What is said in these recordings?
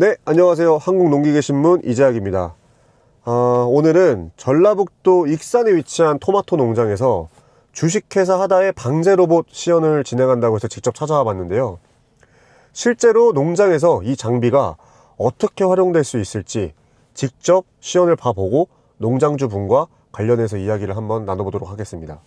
네, 안녕하세요. 한국농기계신문 이재학입니다. 오늘은 전라북도 익산에 위치한 토마토 농장에서 주식회사 하다의 방제 로봇 시연을 진행한다고 해서 직접 찾아와 봤는데요. 실제로 농장에서 이 장비가 어떻게 활용될 수 있을지 직접 시연을 봐보고 농장주 분과 관련해서 이야기를 한번 나눠보도록 하겠습니다.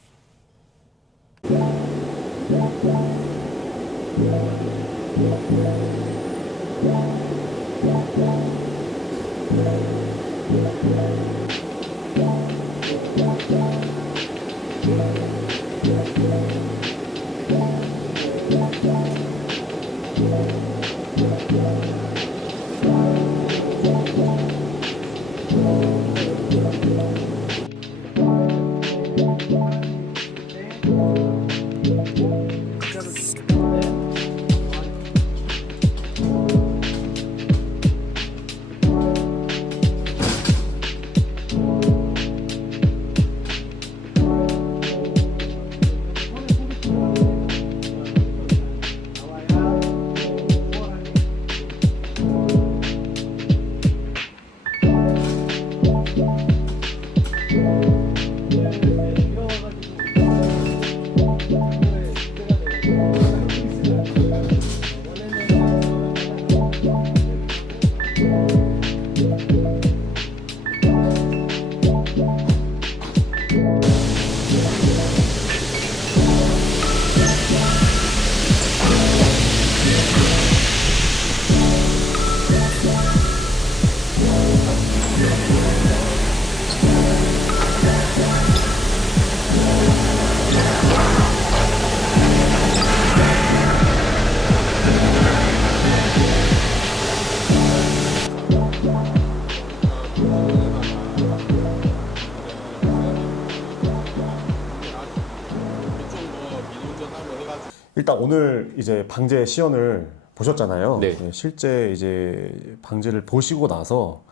일단 오늘 이제 방제 시연을 보셨잖아요. 네. 실제 이제 방제를 보시고 나서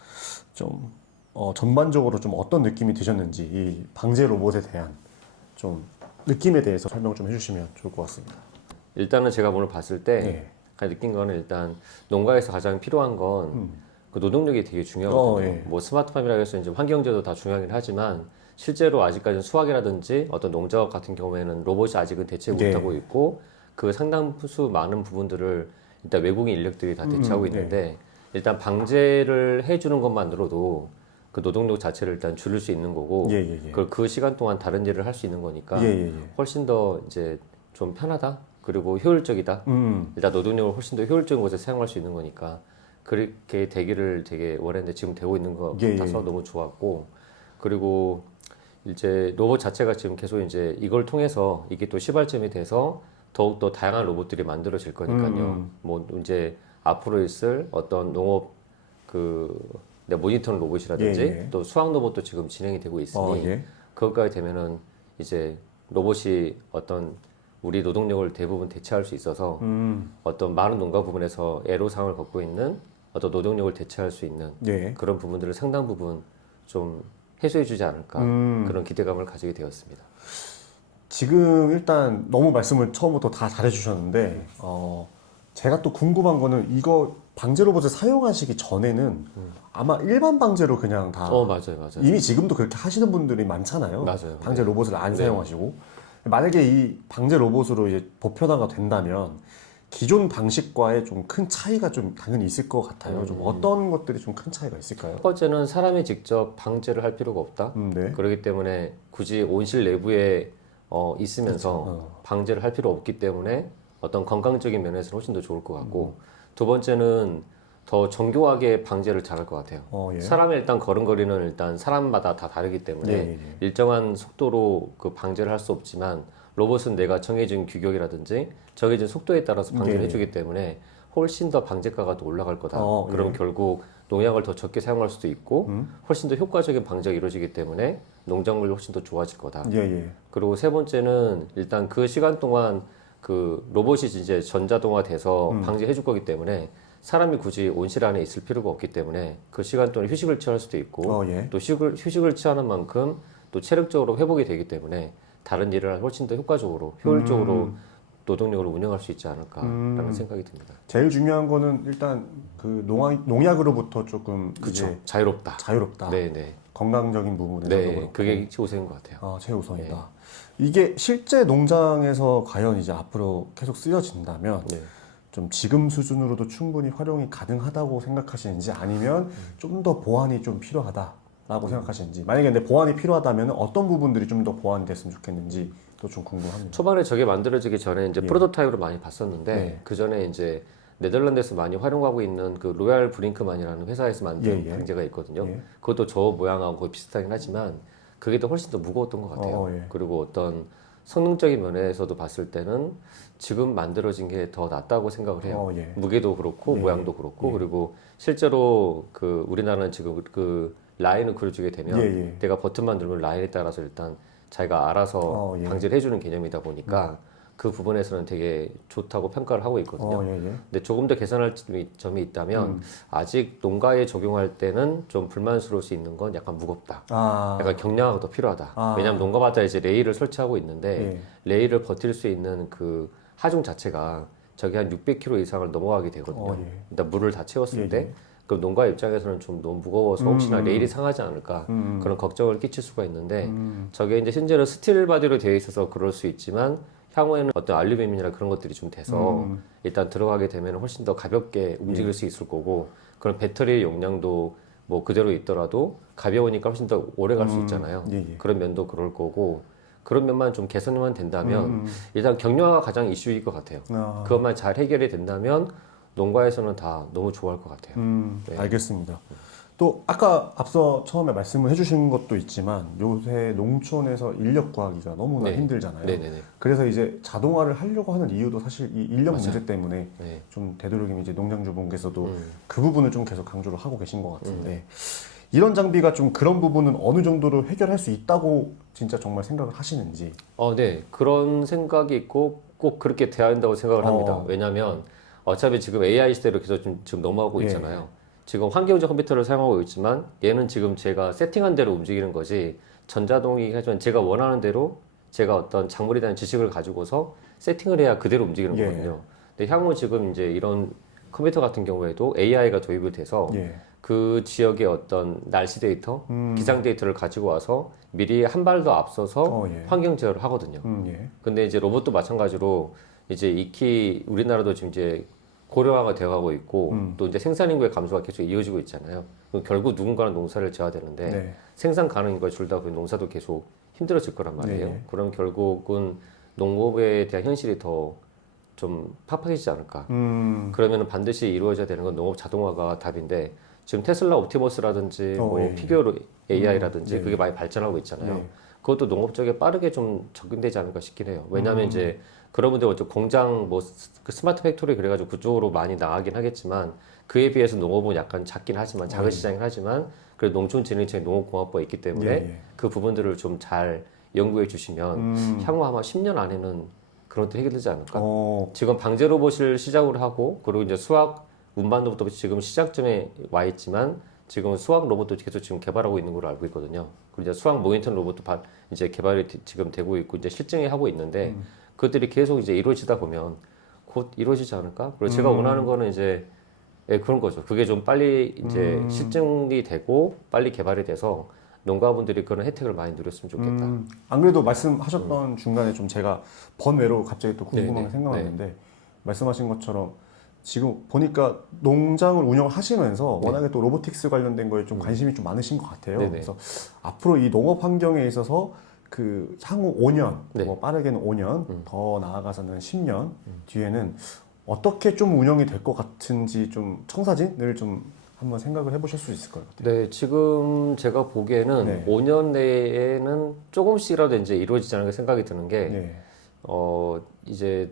좀 전반적으로 좀 어떤 느낌이 드셨는지 이 방제 로봇에 대한 좀 느낌에 대해서 설명 좀 해주시면 좋을 것 같습니다. 일단은 제가 오늘 봤을 때 네. 가장 느낀 거는 일단 농가에서 가장 필요한 건 그 노동력이 되게 중요하거든요. 예. 뭐 스마트팜이라고 해서 이제 환경제도 다 중요하긴 하지만 실제로 아직까지는 수확이라든지 어떤 농작업 같은 경우에는 로봇이 아직은 대체 못하고 있고 그 상당수 많은 부분들을 일단 외국인 인력들이 다 대체하고 있는데 일단 방제를 해주는 것만으로도 그 노동력 자체를 일단 줄일 수 있는 거고 그걸 그 시간 동안 다른 일을 할 수 있는 거니까 훨씬 더 이제 좀 편하다 그리고 효율적이다 일단 노동력을 훨씬 더 효율적인 곳에 사용할 수 있는 거니까 그렇게 되기를 되게 원했는데 지금 되고 있는 것 같아서 너무 좋았고 그리고 이제 로봇 자체가 지금 계속 이제 이걸 통해서 이게 또 시발점이 돼서 더욱더 다양한 로봇들이 만들어질 거니까요. 뭐 이제 앞으로 있을 어떤 농업 모니터링 로봇이라든지 또 수학 로봇도 지금 진행이 되고 있으니 그것까지 되면은 이제 로봇이 어떤 우리 노동력을 대부분 대체할 수 있어서 어떤 많은 농가 부분에서 애로사항을 겪고 있는 어떤 노동력을 대체할 수 있는 그런 부분들을 상당 부분 좀 해소해주지 않을까 그런 기대감을 가지게 되었습니다. 지금 일단 너무 말씀을 처음부터 다 잘해주셨는데 제가 또 궁금한 거는 이거 방제 로봇을 사용하시기 전에는 아마 일반 방제로 그냥 다 맞아요. 이미 지금도 그렇게 하시는 분들이 많잖아요. 맞아요. 방제 로봇을 안 사용하시고 만약에 이 방제 로봇으로 이제 보편화가 된다면 기존 방식과의 좀 큰 차이가 좀 당연히 있을 것 같아요. 좀 어떤 것들이 좀 큰 차이가 있을까요? 첫 번째는 사람이 직접 방제를 할 필요가 없다. 그렇기 때문에 굳이 온실 내부에 있으면서 방제를 할 필요 없기 때문에 어떤 건강적인 면에서는 훨씬 더 좋을 것 같고 두 번째는 더 정교하게 방제를 잘할 것 같아요. 사람이 일단 걸음걸이는 일단 사람마다 다 다르기 때문에 일정한 속도로 그 방제를 할 수 없지만 로봇은 내가 정해진 규격이라든지 정해진 속도에 따라서 방제를 해주기 때문에 훨씬 더 방제가가 더 올라갈 거다. 그럼 결국 농약을 더 적게 사용할 수도 있고 훨씬 더 효과적인 방제가 이루어지기 때문에 농작물이 훨씬 더 좋아질 거다. 그리고 세 번째는 일단 그 시간 동안 그 로봇이 이제 전자동화돼서 방제해 줄 거기 때문에 사람이 굳이 온실 안에 있을 필요가 없기 때문에 그 시간 동안 휴식을 취할 수도 있고 또 휴식을 취하는 만큼 또 체력적으로 회복이 되기 때문에 다른 일을 훨씬 더 효과적으로 효율적으로 노동력을 운영할 수 있지 않을까라는 생각이 듭니다. 제일 중요한 거는 일단 그 농약으로부터 조금 그렇죠. 이제 자유롭다. 네네. 건강적인 부분에서도 네, 그렇고. 그게 최우선인 것 같아요. 아, 최우선이다. 이게 실제 농장에서 과연 이제 앞으로 계속 쓰여진다면 네. 좀 지금 수준으로도 충분히 활용이 가능하다고 생각하시는지 아니면 좀 더 보완이 좀 필요하다라고 생각하시는지, 만약에 근데 보완이 필요하다면 어떤 부분들이 좀 더 보완이 됐으면 좋겠는지 또 좀 궁금합니다. 초반에 저게 만들어지기 전에 이제 예. 프로토타입으로 많이 봤었는데 네. 그 전에 이제 네덜란드에서 많이 활용하고 있는 그 로얄 브링크만이라는 회사에서 만든 예, 예. 방제가 있거든요. 예. 그것도 저 모양하고 거의 비슷하긴 하지만 그게 더 훨씬 더 무거웠던 것 같아요. 예. 그리고 어떤 성능적인 면에서도 봤을 때는 지금 만들어진 게 더 낫다고 생각을 해요. 예. 무게도 그렇고 예. 모양도 그렇고 예. 그리고 실제로 그 우리나라는 지금 그 라인을 그려주게 되면 예. 내가 버튼만 누르면 라인에 따라서 일단 자기가 알아서 예. 방지를 해주는 개념이다 보니까 그 부분에서는 되게 좋다고 평가를 하고 있거든요. 예. 근데 조금 더 개선할 점이 있다면 아직 농가에 적용할 때는 좀 불만스러울 수 있는 건 약간 무겁다. 약간 경량화가 더 필요하다. 왜냐하면 농가마다 이제 레일을 설치하고 있는데 레일을 버틸 수 있는 그 하중 자체가 저게 한 600kg 이상을 넘어가게 되거든요. 일단 물을 다 채웠을 때 그럼 농가 입장에서는 좀 너무 무거워서 혹시나 레일이 상하지 않을까 그런 걱정을 끼칠 수가 있는데 저게 이제 실제로 스틸 바디로 되어 있어서 그럴 수 있지만 향후에는 어떤 알루미늄이나 그런 것들이 좀 돼서 일단 들어가게 되면 훨씬 더 가볍게 움직일 수 있을 거고 그런 배터리의 용량도 뭐 그대로 있더라도 가벼우니까 훨씬 더 오래 갈 수 있잖아요. 그런 면도 그럴 거고 그런 면만 좀 개선만 된다면 일단 경량화가 가장 이슈일 것 같아요. 그것만 잘 해결이 된다면 농가에서는 다 너무 좋아할 것 같아요. 네. 알겠습니다. 또 아까 앞서 처음에 말씀을 해주신 것도 있지만 요새 농촌에서 인력 구하기가 너무나 네. 힘들잖아요. 네네네. 그래서 이제 자동화를 하려고 하는 이유도 사실 이 인력 맞아요. 문제 때문에 네. 좀 되도록이면 이제 농장주분께서도 그 부분을 좀 계속 강조를 하고 계신 것 같은데 이런 장비가 좀 그런 부분은 어느 정도로 해결할 수 있다고 진짜 정말 생각을 하시는지. 네. 그런 생각이 있고 꼭 그렇게 돼야 한다고 생각을 합니다. 왜냐하면 어차피 지금 AI 시대로 계속 지금 넘어가고 있잖아요. 지금 환경적 컴퓨터를 사용하고 있지만 얘는 지금 제가 세팅한 대로 움직이는 거지 전자동이긴 하지만 제가 원하는 대로 제가 어떤 작물에 대한 지식을 가지고서 세팅을 해야 그대로 움직이는 거거든요. 근데 향후 지금 이제 이런 컴퓨터 같은 경우에도 AI가 도입이 돼서 그 지역의 어떤 날씨 데이터, 기상 데이터를 가지고 와서 미리 한 발 더 앞서서 환경 제어를 하거든요. 근데 이제 로봇도 마찬가지로 이제 익히 우리나라도 지금 이제 고령화가 되어가고 있고 또 이제 생산 인구의 감소가 계속 이어지고 있잖아요. 그럼 결국 누군가는 농사를 지어야 되는데 생산 가능 인구가 줄다 보니 농사도 계속 힘들어질 거란 말이에요. 그럼 결국은 농업에 대한 현실이 더 좀 팍팍해지지 않을까. 그러면 반드시 이루어져야 되는 건 농업 자동화가 답인데 지금 테슬라 옵티머스라든지 뭐 피규어 AI라든지 그게 많이 발전하고 있잖아요. 그것도 농업 쪽에 빠르게 좀 접근되지 않을까 싶긴 해요. 왜냐하면 이제 그런 분들 어쩌 공장 뭐 그 스마트 팩토리 그래가지고 그쪽으로 많이 나가긴 하겠지만 그에 비해서 농업은 약간 작긴 하지만 작은 시장이긴 하지만 그래도 농촌진흥청에 농업공학부가 있기 때문에 그 부분들을 좀 잘 연구해 주시면 향후 아마 10년 안에는 그런 것도 해결되지 않을까. 지금 방제 로봇을 시작으로 하고 그리고 이제 수학 운반 로봇도 지금 시작점에 와 있지만 지금 수학 로봇도 계속 지금 개발하고 있는 걸로 알고 있거든요. 그리고 이제 수학 모니터 로봇도 이제 개발이 지금 되고 있고 이제 실증이 하고 있는데 그것들이 계속 이제 이루어지다 보면 곧 이루어지지 않을까? 그리고 제가 원하는 거는 이제 그런 거죠. 그게 좀 빨리 이제 실증이 되고 빨리 개발이 돼서 농가분들이 그런 혜택을 많이 누렸으면 좋겠다. 안 그래도 말씀하셨던 중간에 좀 제가 번외로 갑자기 또 궁금한 게 생각났는데 말씀하신 것처럼 지금 보니까 농장을 운영을 하시면서 워낙에 또 로보틱스 관련된 거에 좀 관심이 좀 많으신 것 같아요. 그래서 앞으로 이 농업 환경에 있어서 그 향후 5년, 뭐 빠르게는 5년, 더 나아가서는 10년 뒤에는 어떻게 좀 운영이 될 것 같은지 좀 청사진을 좀 한번 생각을 해보실 수 있을 것 같아요. 네, 지금 제가 보기에는 5년 내에는 조금씩이라도 이제 이루어지지 않을까 생각이 드는 게, 이제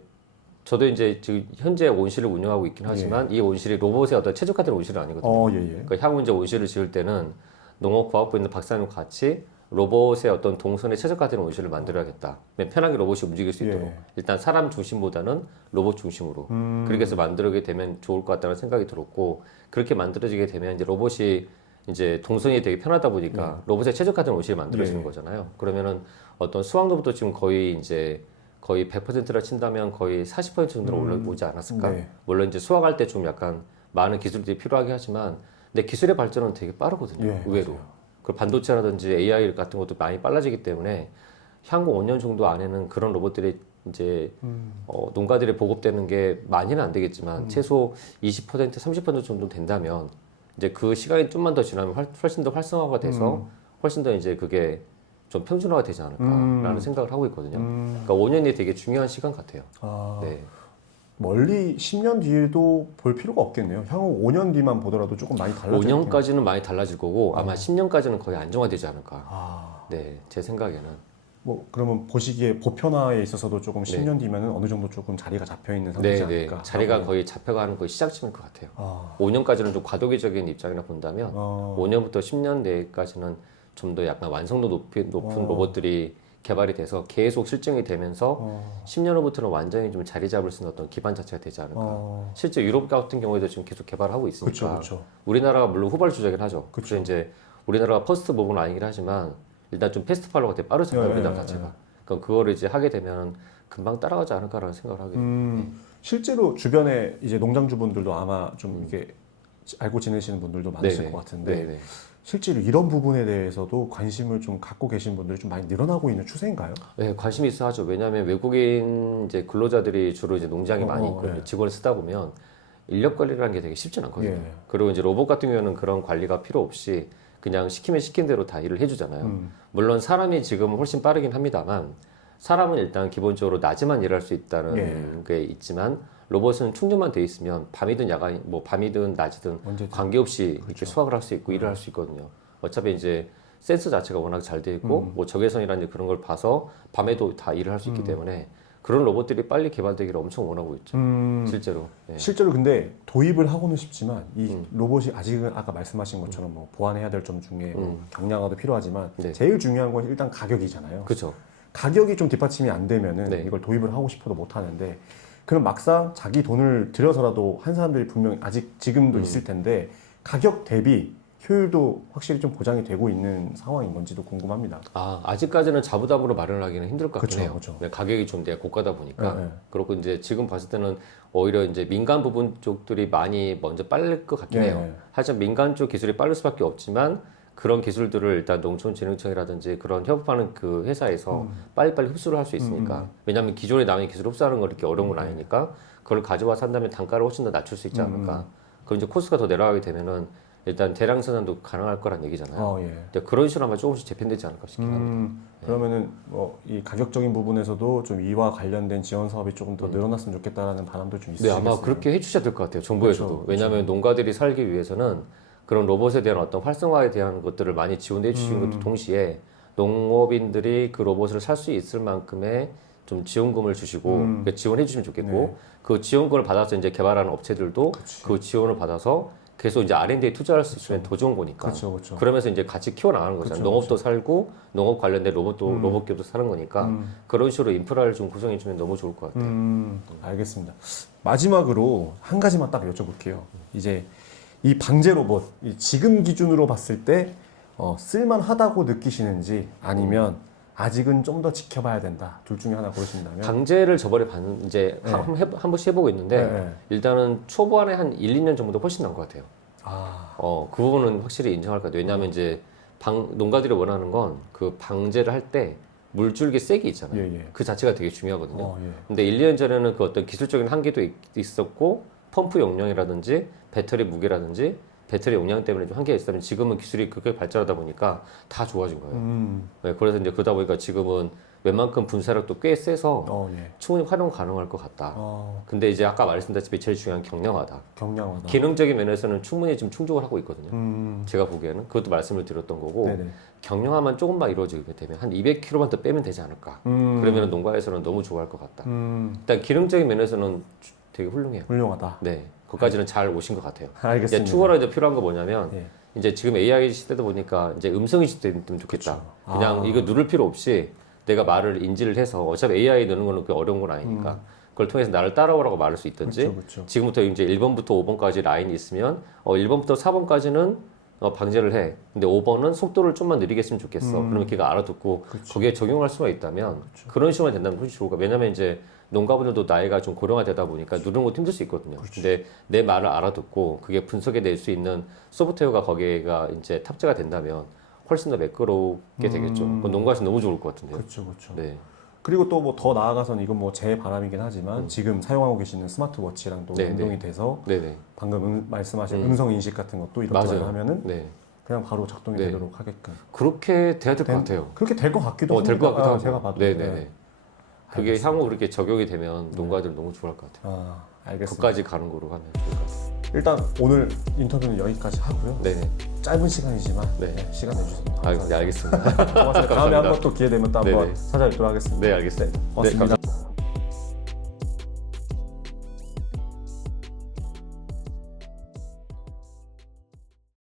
저도 이제 지금 현재 온실을 운영하고 있긴 하지만 이 온실이 로봇의 어떤 최적화된 온실은 아니거든요. 그러니까 향후 이제 온실을 지을 때는 농업과학부에 있는 박사님과 같이 로봇의 어떤 동선에 최적화된 온실을 만들어야겠다. 편하게 로봇이 움직일 수 있도록. 일단 사람 중심보다는 로봇 중심으로. 그렇게 해서 만들게 되면 좋을 것 같다는 생각이 들었고, 그렇게 만들어지게 되면 이제 로봇이 이제 동선이 되게 편하다 보니까 로봇에 최적화된 온실이 만들어지는 거잖아요. 그러면은 어떤 수학 로봇도 지금 거의 이제 거의 100%라 친다면 거의 40% 정도로 올라오지 않았을까? 네. 물론 이제 수학할 때 좀 약간 많은 기술들이 필요하긴 하지만 근데 기술의 발전은 되게 빠르거든요. 예, 의외로. 맞아요. 그 반도체라든지 AI 같은 것도 많이 빨라지기 때문에 향후 5년 정도 안에는 그런 로봇들이 이제 농가들이 보급되는 게 많이는 안 되겠지만 최소 20% 30% 정도 된다면 이제 그 시간이 좀만 더 지나면 훨씬 더 활성화가 돼서 훨씬 더 이제 그게 좀 평준화가 되지 않을까라는 생각을 하고 있거든요. 그러니까 5년이 되게 중요한 시간 같아요. 아, 네. 멀리 10년 뒤에도 볼 필요가 없겠네요. 향후 5년 뒤만 보더라도 조금 많이 달라질 5년까지는 많이 달라질 거고 아마 10년까지는 거의 안정화되지 않을까. 아, 네, 제 생각에는. 뭐 그러면 보시기에 보편화에 있어서도 조금 네. 10년 뒤면은 어느 정도 조금 자리가 잡혀 있는 상태지 네, 네. 않을까? 자리가 거의 잡혀가는 거의 시작점일 것 같아요. 아, 5년까지는 좀 과도기적인 입장이라 본다면 5년부터 10년 내까지는 좀 더 약간 완성도 높은 로봇들이 개발이 돼서 계속 실증이 되면서 10년 후부터는 완전히 좀 자리 잡을 수 있는 어떤 기반 자체가 되지 않을까. 실제 유럽 같은 경우에도 지금 계속 개발하고 있으니까 그쵸. 우리나라가 물론 후발주자긴 하죠. 그쵸. 그래서 이제 우리나라가 퍼스트 모브는 아니긴 하지만 일단 좀 패스트 팔로가 되게 빠르잖아요. 우리나라 자체가. 그럼 그거를 이제 하게 되면 금방 따라가지 않을까라는 생각을 하게 돼요. 실제로 주변에 이제 농장주분들도 아마 좀 이게 알고 지내시는 분들도 많으실 네네. 것 같은데 네네. 실제로 이런 부분에 대해서도 관심을 좀 갖고 계신 분들이 좀 많이 늘어나고 있는 추세인가요? 네, 관심이 있어 하죠. 왜냐하면 외국인 이제 근로자들이 주로 이제 농장이 많이 있고 예. 직원을 쓰다 보면 인력 관리라는 게 되게 쉽진 않거든요. 예. 그리고 이제 로봇 같은 경우는 그런 관리가 필요 없이 그냥 시키면 시킨 대로 다 일을 해주잖아요. 물론 사람이 지금은 훨씬 빠르긴 합니다만 사람은 일단 기본적으로 낮에만 일할 수 있다는 예. 게 있지만 로봇은 충전만 돼 있으면 밤이든 야간, 뭐 밤이든 낮이든 언제든. 관계없이 이렇게 수확을 할 수 있고 일을 할 수 있거든요. 어차피 이제 센서 자체가 워낙 잘 돼 있고 뭐 적외선이라든지 그런 걸 봐서 밤에도 다 일을 할 수 있기 때문에 그런 로봇들이 빨리 개발되기를 엄청 원하고 있죠. 실제로. 예. 실제로 근데 도입을 하고는 싶지만 이 로봇이 아직은 아까 말씀하신 것처럼 뭐 보완해야 될 점 중에 뭐 경량화도 필요하지만 네. 제일 중요한 건 일단 가격이잖아요. 그렇죠. 가격이 좀 뒷받침이 안 되면은 네. 이걸 도입을 하고 싶어도 못 하는데 그럼 막상 자기 돈을 들여서라도 한 사람들이 분명히 아직 지금도 있을 텐데 가격 대비 효율도 확실히 좀 보장이 되고 있는 상황인 건지도 궁금합니다. 아직까지는 자부담으로 마련하기는 힘들 것 같긴 그쵸, 해요. 그쵸. 네, 가격이 좀 되게 고가다 보니까. 네, 네. 그렇고 이제 지금 봤을 때는 오히려 이제 민간 부분 쪽들이 많이 먼저 빠를 것 같긴 네, 해요. 네. 하지만 민간 쪽 기술이 빠를 수밖에 없지만 그런 기술들을 일단 농촌진흥청이라든지 그런 협업하는 그 회사에서 빨리빨리 흡수를 할 수 있으니까. 왜냐하면 기존에 나온 기술을 흡수하는 건 이렇게 어려운 건 아니니까 그걸 가져와서 한다면 단가를 훨씬 더 낮출 수 있지 않을까. 그럼 이제 코스가 더 내려가게 되면은 일단 대량 생산도 가능할 거란 얘기잖아요. 예. 이제 그런 식으로 아마 조금씩 재편되지 않을까 싶긴 합니다. 그러면은 뭐 이 가격적인 부분에서도 좀 이와 관련된 지원 사업이 조금 더 늘어났으면 좋겠다라는 바람도 좀 네, 있으시겠어요? 아마 그렇게 해주셔야 될 것 같아요. 정부에서도. 그렇죠, 왜냐하면 농가들이 살기 위해서는 그런 로봇에 대한 어떤 활성화에 대한 것들을 많이 지원해 주시는 것도 동시에 농업인들이 그 로봇을 살 수 있을 만큼의 좀 지원금을 주시고 지원해 주시면 좋겠고 네. 그 지원금을 받아서 이제 개발하는 업체들도 그 지원을 받아서 계속 이제 R&D에 투자할 수 있으면 더 좋은 거니까. 그렇죠. 그러면서 이제 같이 키워 나가는 거잖아요. 농업도 살고 농업 관련된 로봇기업도 사는 거니까 그런 식으로 인프라를 좀 구성해 주면 너무 좋을 것 같아요. 알겠습니다. 마지막으로 한 가지만 딱 여쭤볼게요. 이제 이 방제 로봇 지금 기준으로 봤을 때 쓸만하다고 느끼시는지 아니면 아직은 좀 더 지켜봐야 된다. 둘 중에 하나 고르신다면. 방제를 저번에 이제 네. 한 번씩 해보고 있는데 네. 일단은 초반에 한 1, 2년 전보다 훨씬 나은 것 같아요. 그 부분은 확실히 인정할 것 같아요. 왜냐하면 이제 농가들이 원하는 건 그 방제를 할 때 물줄기 세기 있잖아요. 예. 그 자체가 되게 중요하거든요. 예. 근데 1, 2년 전에는 그 어떤 기술적인 한계도 있었고 펌프 용량이라든지 배터리 무게라든지 배터리 용량 때문에 좀 한계가 있었다면 지금은 기술이 그렇게 발전하다 보니까 다 좋아진 거예요. 네, 그래서 이제 그러다 보니까 지금은 웬만큼 분사력도 꽤 세서 예. 충분히 활용 가능할 것 같다. 근데 이제 아까 말씀드렸다시피 제일 중요한 경량화다. 경량화다. 기능적인 면에서는 충분히 지금 충족을 하고 있거든요. 제가 보기에는 그것도 말씀을 드렸던 거고 네네. 경량화만 조금만 이루어지게 되면 한 200kg만 더 빼면 되지 않을까. 그러면 농가에서는 너무 좋아할 것 같다. 일단 기능적인 면에서는 되게 훌륭해요. 훌륭하다. 네, 거기까지는 잘 오신 것 같아요. 알겠습니다. 이제 추가로 이제 필요한 거 뭐냐면 예. 이제 지금 AI 시대다 보니까 이제 음성이 됐으면 좋겠다. 그냥 이거 누를 필요 없이 내가 말을 인지를 해서 어차피 AI 넣는 거는 그렇게 어려운 건 아니니까 그걸 통해서 나를 따라오라고 말할 수 있든지 그쵸. 지금부터 이제 1번부터 5번까지 라인이 있으면 1번부터 4번까지는 방제를 해. 근데 5번은 속도를 좀만 느리게 했으면 좋겠어. 그러면 걔가 알아듣고 거기에 적용할 수가 있다면 그런 식으로 된다면 훨씬 좋을 거야. 왜냐면 이제 농가분들도 나이가 좀 고령화 되다 보니까 누르는 것도 힘들 수 있거든요. 근데 내 말을 알아듣고 그게 분석해 낼 수 있는 소프트웨어가 거기가 이제 탑재가 된다면 훨씬 더 매끄럽게 되겠죠. 그건 농가에서 너무 좋을 것 같은데요. 그렇죠, 그렇죠. 네. 그리고 또 뭐 더 나아가서는 이건 뭐 제 바람이긴 하지만 지금 사용하고 계시는 스마트워치랑 또 네, 연동이 네. 돼서 네네. 방금 말씀하신 음성 인식 같은 것도 이렇게 맞아요. 하면은 네. 그냥 바로 작동이 네. 되도록 하게끔 그렇게 돼야 될 것 같아요. 그렇게 될 것 같기도 될 것 합니다. 같기도 하고. 제가 봐도. 네네네. 네. 그게 알겠습니다. 향후 그렇게 적용이 되면 농가들 너무 좋아할 것 같아요. 알겠습니다. 그까지 가는 거로 하면 좋을 것 같아요. 일단 오늘 인터뷰는 여기까지 하고요. 네네. 짧은 시간이지만 네. 시간 내주셔서 네, 감사합니다. 알겠습니다. 고맙습니다. 다음에 한번 또 기회 되면 또 한번 네네. 찾아뵙도록 하겠습니다. 네, 알겠습니다. 고맙습니다. 네, 감사합니다.